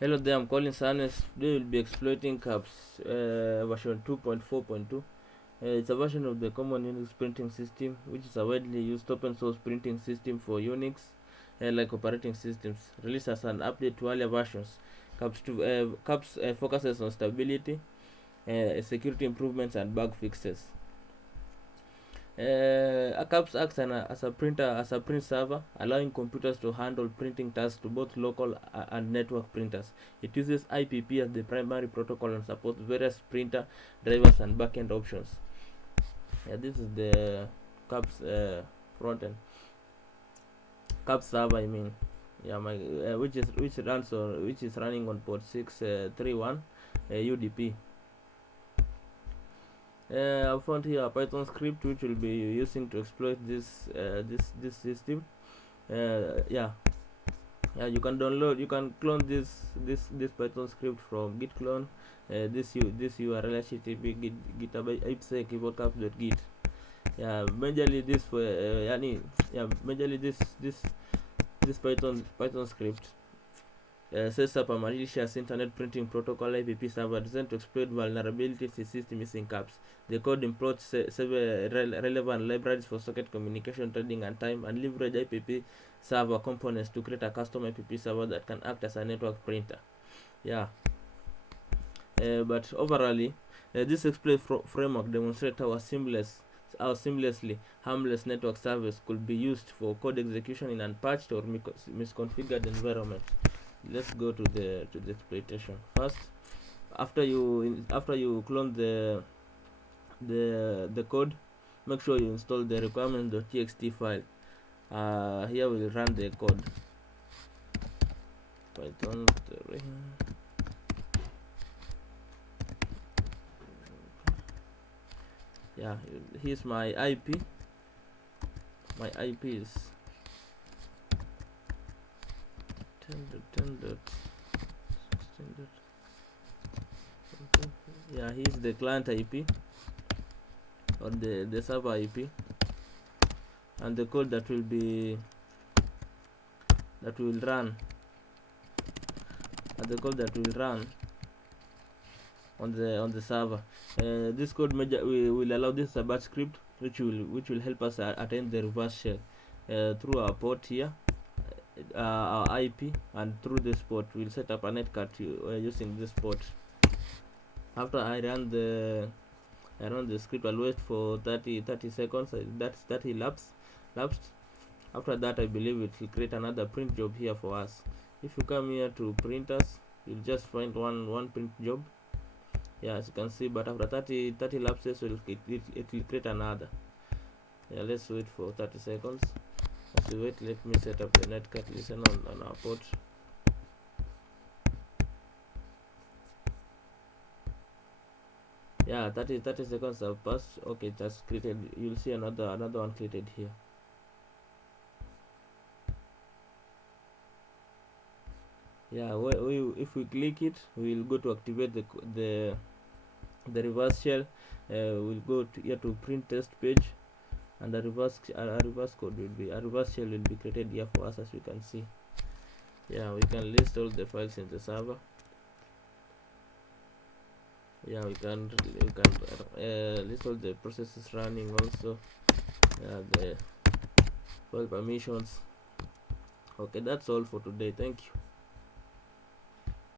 Hello there, I'm calling Sanes. Today we'll be exploiting CAPS version 2.4.2. It's a version of the Common UNIX Printing System, which is a widely used open source printing system for Unix like operating systems. Released as an update to earlier versions. CAPS focuses on stability, security improvements, and bug fixes. A CAPS acts as a print server, allowing computers to handle printing tasks to both local and network printers. It uses IPP as the primary protocol and supports various printer drivers and backend options. This is the CAPS frontend. CAPS server, I mean. Which is running on port 631 UDP. I found here a Python script which will be using to exploit this system. You can clone this Python script from git clone. This URL http github ipsec keyboardcaps.git. Majorly this Python script sets up a malicious internet printing protocol IPP server designed to exploit vulnerabilities in system using CAPS. The code imports several relevant libraries for socket communication, trading, and time, and leverage IPP server components to create a custom IPP server that can act as a network printer. But overall, this exploit framework demonstrates how seamlessly harmless network service could be used for code execution in unpatched or misconfigured environment. Let's go to the exploitation first. After you clone the code, make sure you install the requirements.txt file. Here we'll run the code. Python. Here's my IP. My IP is 10.10.16. Here's the client IP or the server IP, and the code that will run on the server. This code will allow this batch script which will help us attain the reverse shell through our port here, our IP, and through this port we'll set up a netcat using this port. After I run the script, I'll wait for 30 seconds. That's 30 lapsed. After that, I believe it will create another print job here for us. If you come here to printers, you'll just find one print job. As you can see, but after 30 lapses, it will create another. Let's wait for 30 seconds. As we wait, let me set up the netcat listen on our port. Yeah, 30 seconds have passed. Okay, just created. You'll see another one created here. If we click it, we will go to activate the reverse shell. We'll go here to print test page, and a reverse shell will be created here for us, as you can see. We can list all the files in the server. We can list all the processes running also. The file permissions. Okay, that's all for today. Thank you.